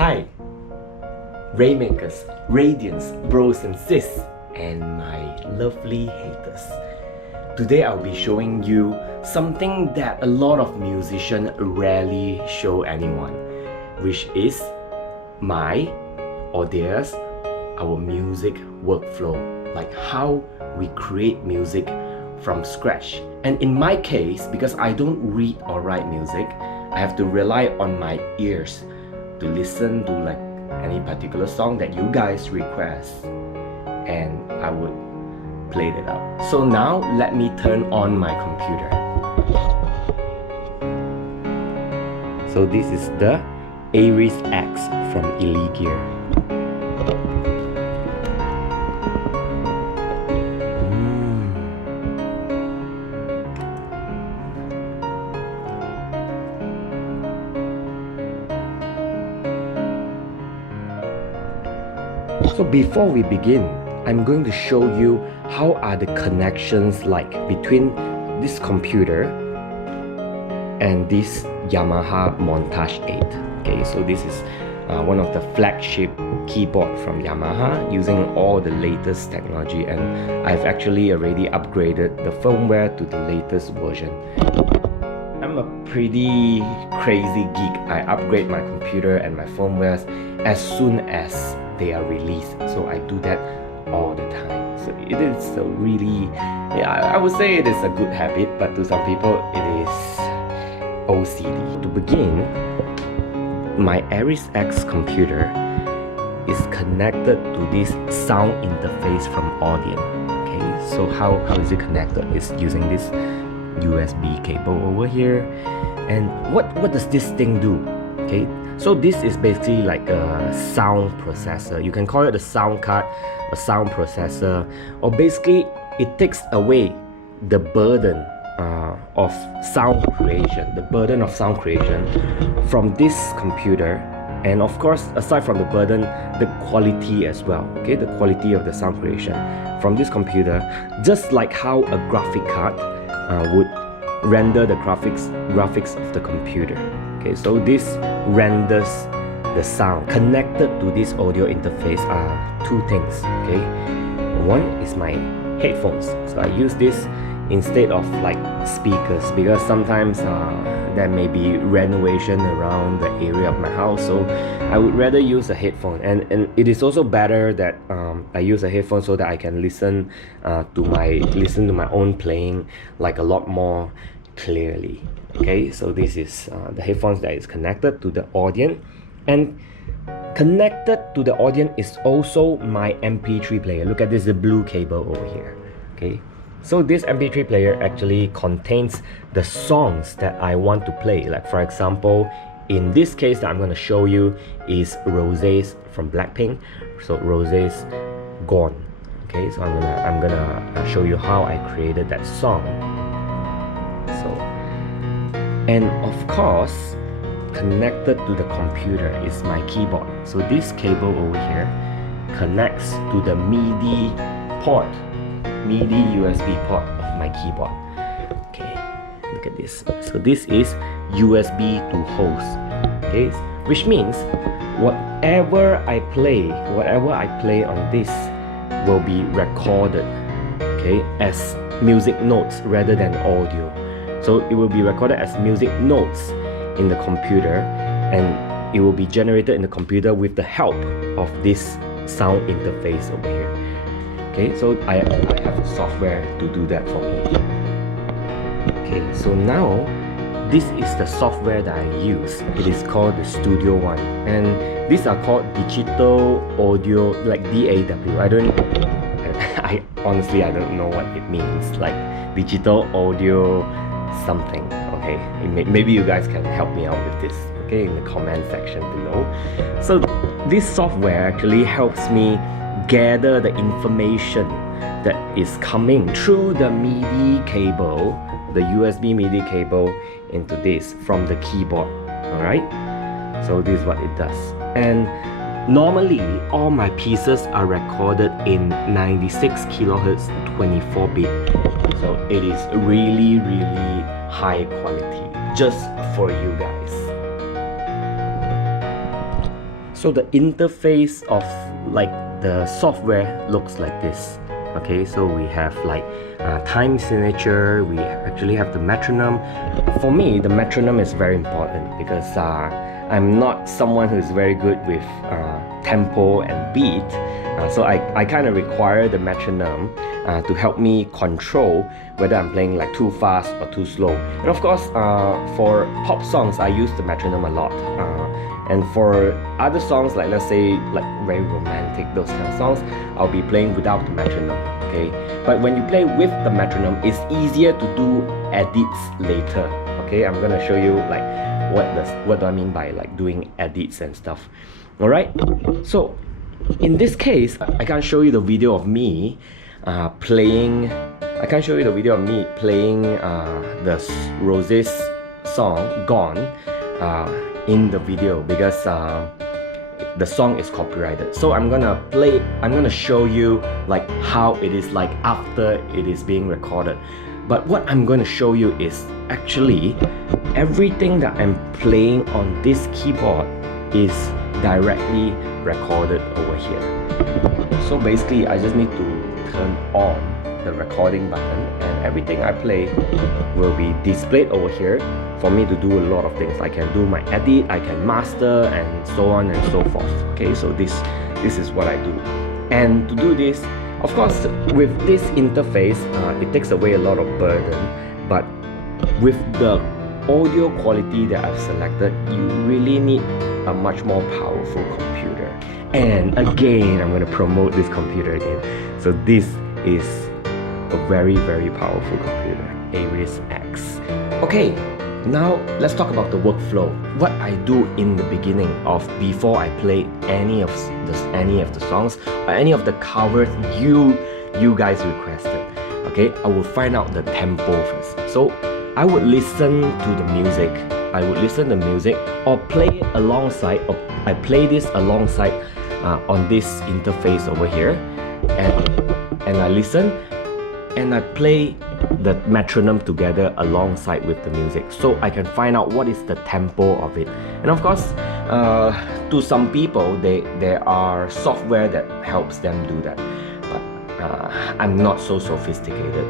Hi, RayMakers, RayDiants, bros and sis, and my lovely haters. Today I'll be showing you something that a lot of musicians rarely show anyone, which is our music workflow, like how we create music from scratch. And in my case, because I don't read or write music, I have to rely on my ears to listen to like any particular song that you guys request, and I would play it out. So now let me turn on my computer. So this is the Aries X from ILLEGEAR. So before we begin, I'm going to show you how are the connections like between this computer and this Yamaha Montage 8. Okay, so this is one of the flagship keyboard from Yamaha using all the latest technology, and I've actually already upgraded the firmware to the latest version. I'm a pretty crazy geek. I upgrade my computer and my firmwares as soon as they are released, so I do that all the time. So it is a really, I would say it is a good habit, but to some people it is OCD. To begin, my Aries X computer is connected to this sound interface from Audient. Okay, so how is it connected? It's using this USB cable over here. And what does this thing do? Okay, so this is basically like a sound processor. You can call it a sound card, a sound processor, or basically it takes away the burden of sound creation, from this computer. And of course, aside from the burden, the quality as well. Okay, the quality of the sound creation from this computer, just like how a graphic card would render the graphics of the computer. Okay, so this renders the sound. Connected to this audio interface are two things. Okay, one is my headphones. So I use this instead of like speakers, because sometimes there may be renovation around the area of my house, so I would rather use a headphone. And it is also better that I use a headphone so that I can listen to my own playing like a lot more clearly. Okay, so this is the headphones that is connected to the Audient, and connected to the Audient is also my MP3 player. Look at this, the blue cable over here. Okay, so this MP3 player actually contains the songs that I want to play. Like for example, in this case that I'm going to show you is Rosé's from Blackpink. So Rosé's Gone. Okay, so I'm gonna show you how I created that song. So, and of course, connected to the computer is my keyboard. So this cable over here connects to the MIDI USB port of my keyboard. Okay, look at this. So this is USB to host. Okay, which means whatever I play on this will be recorded, okay, as music notes rather than audio. So it will be recorded as music notes in the computer, and it will be generated in the computer with the help of this sound interface over here. Okay, so I have a software to do that for me. Okay, so now this is the software that I use. It is called the Studio One, and these are called digital audio, like DAW. I honestly don't know what it means, like digital audio something. Okay, maybe you guys can help me out with this, okay, in the comment section below. So this software actually helps me gather the information that is coming through the MIDI cable, the USB MIDI cable, into this from the keyboard. All right, so this is what it does. And normally all my pieces are recorded in 96 kilohertz 24-bit, so it is really high quality just for you guys. So the interface of like the software looks like this. Okay, so we have like time signature, we actually have the metronome. For me, the metronome is very important because I'm not someone who's very good with tempo and beat. So I kind of require the metronome to help me control whether I'm playing like too fast or too slow. And of course, for pop songs, I use the metronome a lot. And for other songs, like let's say like very romantic, those kind of songs, I'll be playing without the metronome, okay? But when you play with the metronome, it's easier to do edits later, okay? I'm gonna show you like what do I mean by like doing edits and stuff. Alright, so in this case, I can't show you the video of me playing the Rosé's song Gone in the video because the song is copyrighted. So I'm gonna show you like how it is like after it is being recorded. But what I'm going to show you is actually everything that I'm playing on this keyboard is directly recorded over here. So basically I just need to turn on the recording button and everything I play will be displayed over here for me to do a lot of things. I can do my edit, I can master, and so on and so forth. Okay, so this is what I do. And to do this, of course, with this interface, it takes away a lot of burden, but with the audio quality that I've selected, you really need a much more powerful computer. And again, I'm going to promote this computer again. So this is a very, very powerful computer, Aries X. Okay, now let's talk about the workflow. What I do in the beginning before I play any of the songs or any of the covers you guys requested. Okay, I will find out the tempo first. So I would listen to the music. Or play it alongside, or I play this alongside on this interface over here, and I listen, and I play the metronome together alongside with the music, so I can find out what is the tempo of it. And of course, to some people, there are software that helps them do that, but I'm not so sophisticated,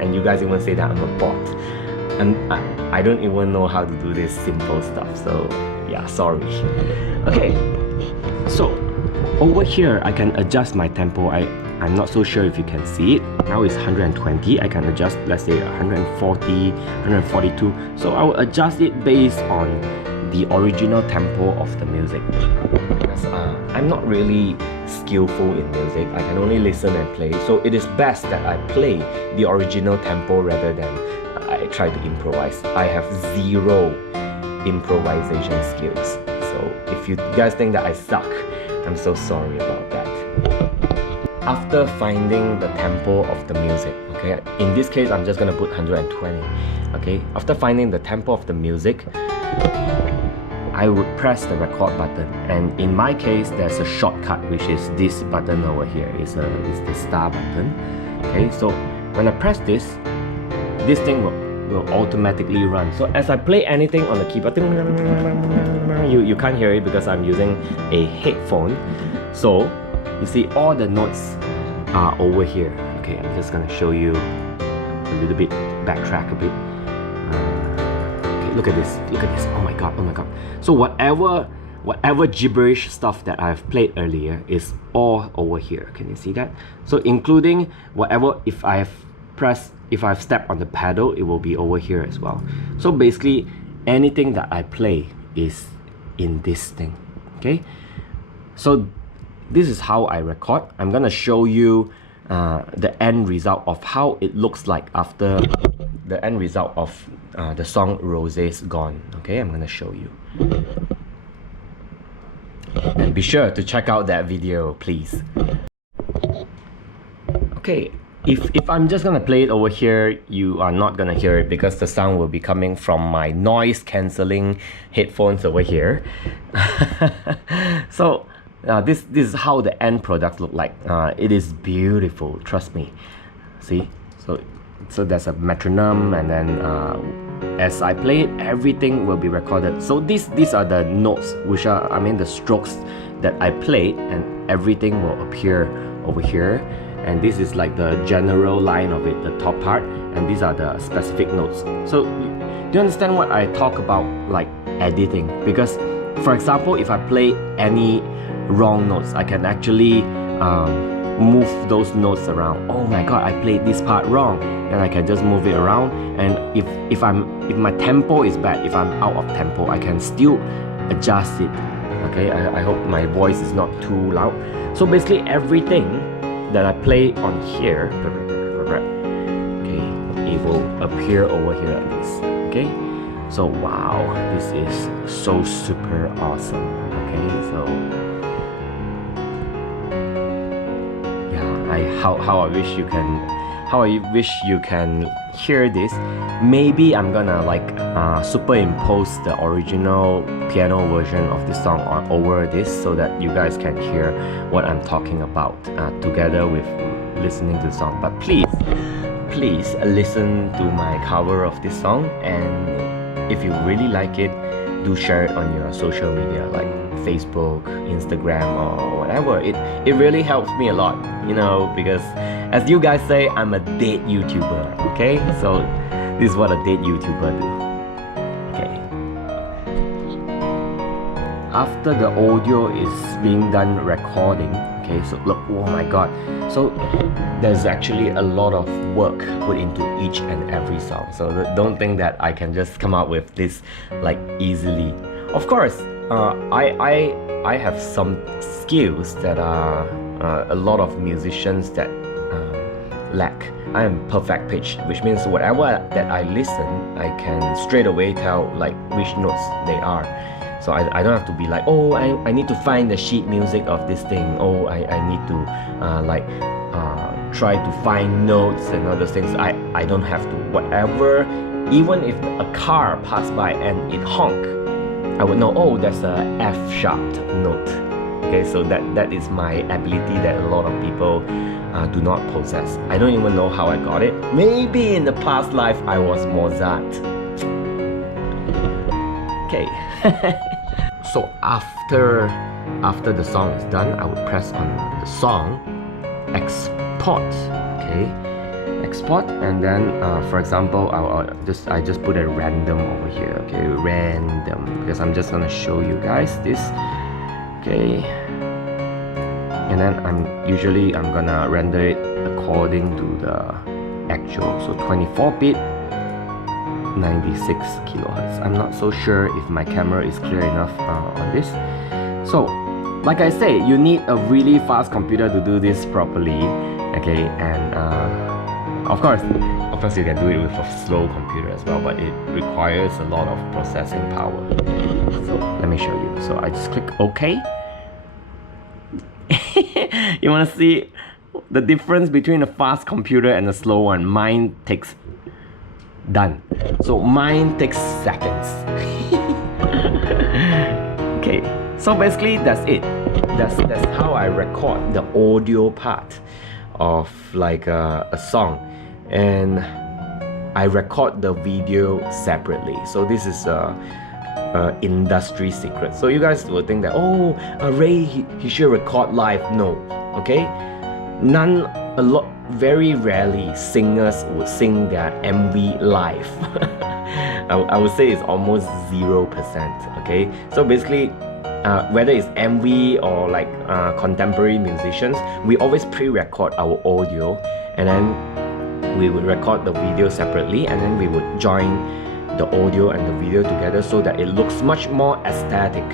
and you guys even say that I'm a bot, and I don't even know how to do this simple stuff, so yeah, sorry. Okay, so over here I can adjust my tempo. I'm not so sure if you can see it. Now it's 120. I can adjust, let's say 140, 142. So I will adjust it based on the original tempo of the music. Because I'm not really skillful in music. I can only listen and play. So it is best that I play the original tempo rather than I try to improvise. I have zero improvisation skills. So if you guys think that I suck, I'm so sorry about that. After finding the tempo of the music, okay, in this case I'm just gonna put 120. Okay, after finding the tempo of the music, I would press the record button, and in my case there's a shortcut which is this button over here. It's the star button. Okay, so when I press this thing will automatically run. So as I play anything on the keyboard, you can't hear it because I'm using a headphone. So you see all the notes are over here. Okay, I'm just gonna show you a little bit, backtrack a bit. Okay, look at this, oh my god. So whatever gibberish stuff that I've played earlier is all over here. Can you see that? So including whatever, if I've stepped on the pedal, it will be over here as well. So basically anything that I play is in this thing. Okay, so this is how I record. I'm gonna show you the end result of how it looks like after the end result of the song Rosé's Gone. Okay, I'm gonna show you. And be sure to check out that video, please. Okay, if I'm just gonna play it over here, you are not gonna hear it because the sound will be coming from my noise cancelling headphones over here. So this is how the end product look like. It is beautiful, trust me. See, so there's a metronome, and then as I play it, everything will be recorded. So these are the notes, which are, I mean, the strokes that I played, and everything will appear over here. And this is like the general line of it, the top part, and these are the specific notes. So do you understand what I talk about, like editing? Because for example, if I play any wrong notes, I can actually move those notes around. Oh my god, I played this part wrong, and I can just move it around. And if my tempo is bad, if I'm out of tempo, I can still adjust it. Okay, I hope my voice is not too loud. So basically everything that I play on here, okay, it will appear over here like this. Okay, so wow, this is so super awesome. Okay, so yeah, how I wish you can hear this. Maybe I'm gonna like superimpose the original piano version of this song over this, so that you guys can hear what I'm talking about together with listening to the song. But please listen to my cover of this song, and if you really like it, do share it on your social media like Facebook, Instagram, or whatever. It really helps me a lot, you know, because as you guys say, I'm a dead YouTuber. Okay, so this is what a dead YouTuber do. Okay, after the audio is being done recording, okay, so look, oh my god, so there's actually a lot of work put into each and every song. So don't think that I can just come up with this like easily. Of course, I have some skills that are a lot of musicians that lack. I am perfect pitch, which means whatever that I listen, I can straight away tell like which notes they are. So I don't have to be like, oh, I need to find the sheet music of this thing. Oh, I need to try to find notes and other things. I don't have to. Whatever, even if a car passed by and it honk, I would know, oh, that's a F sharp note. Okay, so that is my ability that a lot of people do not possess. I don't even know how I got it. Maybe in the past life I was Mozart. Okay. So after the song is done, I would press on the song, export. Okay, export, and then for example, I just put a random over here. Okay, random, because I'm just gonna show you guys this. Okay, and then I'm gonna render it according to the actual, so 24-bit, 96 kilohertz. I'm not so sure if my camera is clear enough on this. So like I say, you need a really fast computer to do this properly. Okay, and of course you can do it with a slow computer as well, but it requires a lot of processing power. So let me show you. So I just click OK. You want to see the difference between a fast computer and a slow one? Mine takes done. So mine takes seconds. Okay, so basically that's it. That's how I record the audio part of like a song, and I record the video separately. So this is a industry secret. So you guys will think that, oh, Ray, he should record live. No, okay, very rarely singers would sing their MV live. I would say it's almost 0%. Okay, so basically whether it's MV or like contemporary musicians, we always pre-record our audio, and then we would record the video separately, and then we would join the audio and the video together so that it looks much more aesthetic.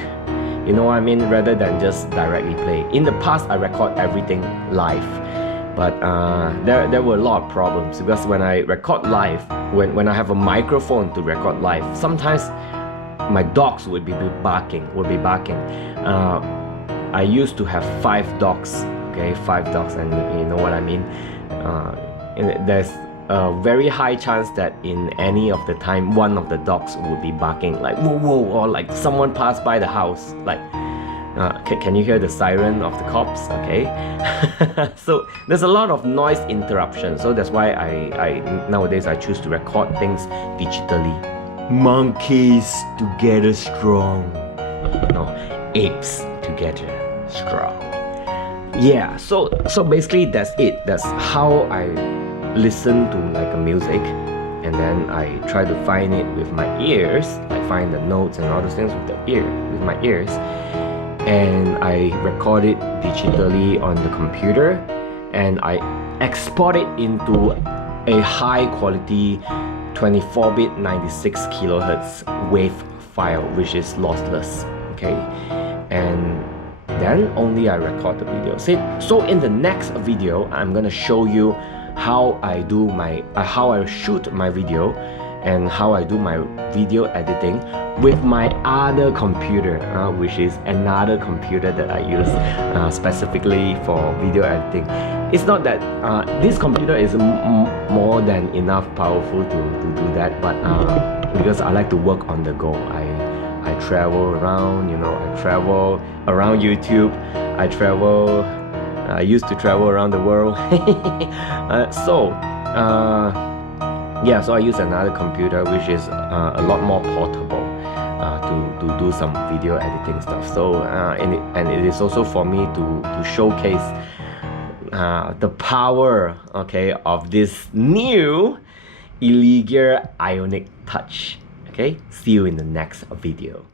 You know what I mean? Rather than just directly play. In the past, I record everything live, but there were a lot of problems, because when I record live, when I have a microphone to record live, sometimes my dogs would be barking. I used to have 5 dogs. Okay, 5 dogs, and you know what I mean. And there's a very high chance that in any of the time, one of the dogs would be barking like whoa, whoa, or like someone passed by the house. Like, can you hear the siren of the cops? Okay. So there's a lot of noise interruption. So that's why I nowadays I choose to record things digitally. Monkeys together strong. No, apes together strong. Yeah, so basically that's it. That's how I listen to like a music, and then I try to find it with my ears. I find the notes and all those things with my ears, and I record it digitally on the computer, and I export it into a high quality 24-bit 96 kilohertz wave file, which is lossless. Okay, and then only I record the video. So in the next video, I'm gonna show you how I do my how I shoot my video and how I do my video editing with my other computer, which is another computer that I use specifically for video editing. It's not that this computer is more than enough powerful to do that, but because I like to work on the go, I travel around, you know, I travel around YouTube, I used to travel around the world. Yeah, so I use another computer which is a lot more portable to do some video editing stuff. So and it is also for me to showcase the power, okay, of this new ILLEGEAR Ionic Touch. Okay, see you in the next video.